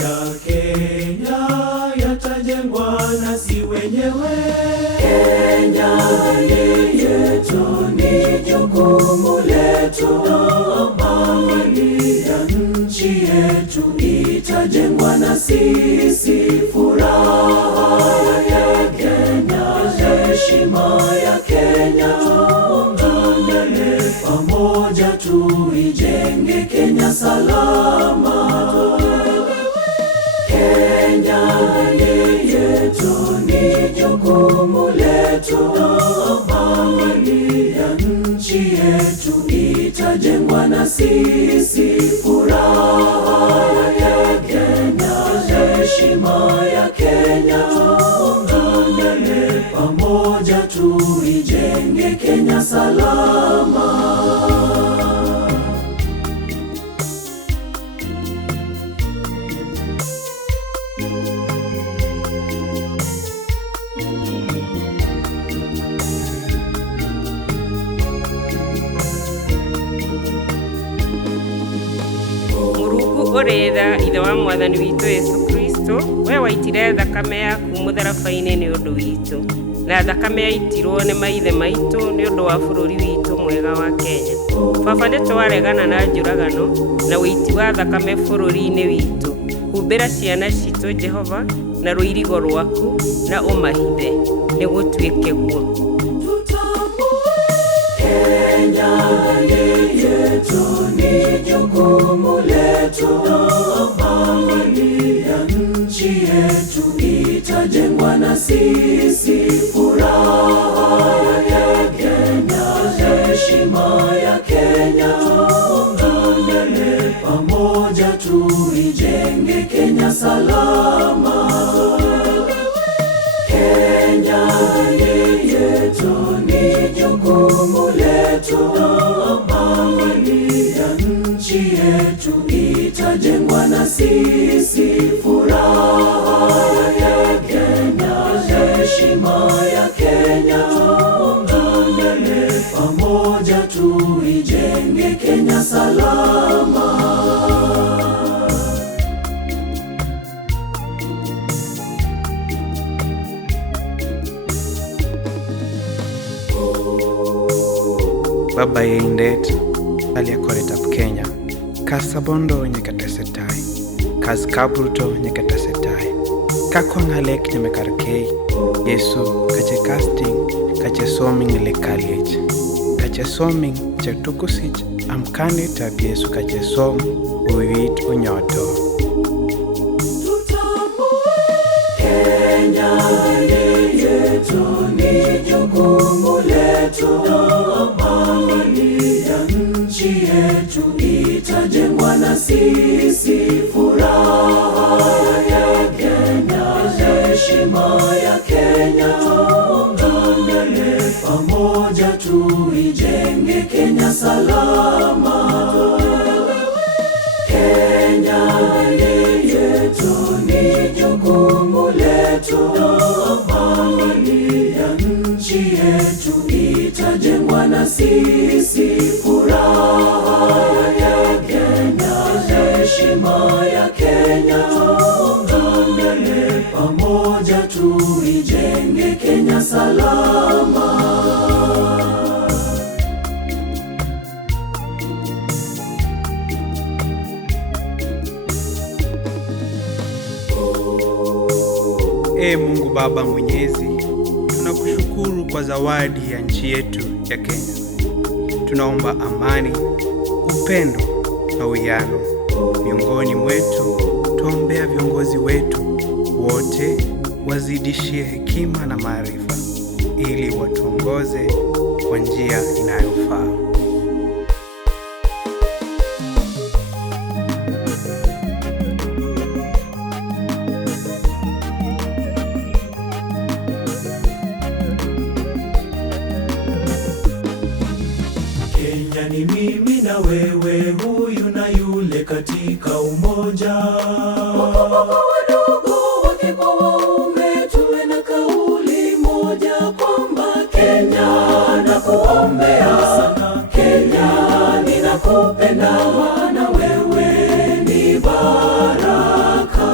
ya Kenya yatajengwa nasi wenyewe. Kenya ni yetu, ni jukumu letu. Amani ya nchi yetu itajengwa na sisi. Furaha ya Kenya, heshima ya Kenya, tuungane pamoja tuijenge Kenya salama. Kenya ni yetu, ni jukumu letu. Amani ya nchi yetu itajengwa na sisi. Furaha ya Kenya, heshima ya Kenya, tuungane pamoja tuijenge Kenya salama. Orera ithe wa mwathani witũ Yesu Kristo, we waitire thakame yaku mũtharabai-inĩ nĩ ũndũ witũ, na thakame yaitirwo nĩ maithe maitũ nĩ ũndũ wa bũrũri witũ mwega wa Kenya. Baba, nĩtwaregana na njũragano na ũiti wa thakame bũrũri-inĩ witũ. Humbĩra ciana citũ Jehova na rũirigo rwaku na ũmahithe, nĩ gũtuĩke guo. Kenya ni yetu, ni jukumu letu. Amani ya nchi yetu itajengwa na sisi. Furaha ya Kenya, heshima ya Kenya, tuungane pamoja tuijenge Kenya salama. Kenya ni yetu, ni jukumu letu. Amani ya nchi yetu itajengwa na sisi. Furaha ya Kenya, heshima ya Kenya, tuungane pamoja tuijenge Kenya salama. Baba Yeindet aliyekoretap Kenya kasabondo nyekatesetai kaskabruto nyekatasetai kakwangalek nyemekarkei Yesu kache casting kache soming le college kache soming chetukusich amkani tab Yesu kache som uwit unyoto. Kenya ni yetu, ni jukumu letu. Amani ya nchi yetu itajengwa na sisi. Furaha ya Kenya, heshima ya Kenya, tuungane pamoja tuijenge Kenya salama. Kenya ni yetu, ni jukumu letu. Amani ya nchi yetu itajengwa na sisi. Furaha ya Kenya, heshima ya Kenya, tuungane pamoja tuijenge Kenya salama. Mungu Baba Mwenyezi, tunakushukuru kwa zawadi ya nchi yetu ya Kenya. Tunaomba amani, upendo na uwiano miongoni mwetu. Tuombea viongozi wetu wote wazidishie hekima na maarifa ili watuongoze kwa njia inayofaa. Kenya ni mimi na wewe, huyu na yule katika umoja. Wakubwa wadogo, wake kwa waume, tuwe na kauli moja kwamba Kenya nakuombea sana. Kenya ninakupenda, maana wewe ni baraka.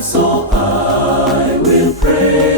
so I will pray.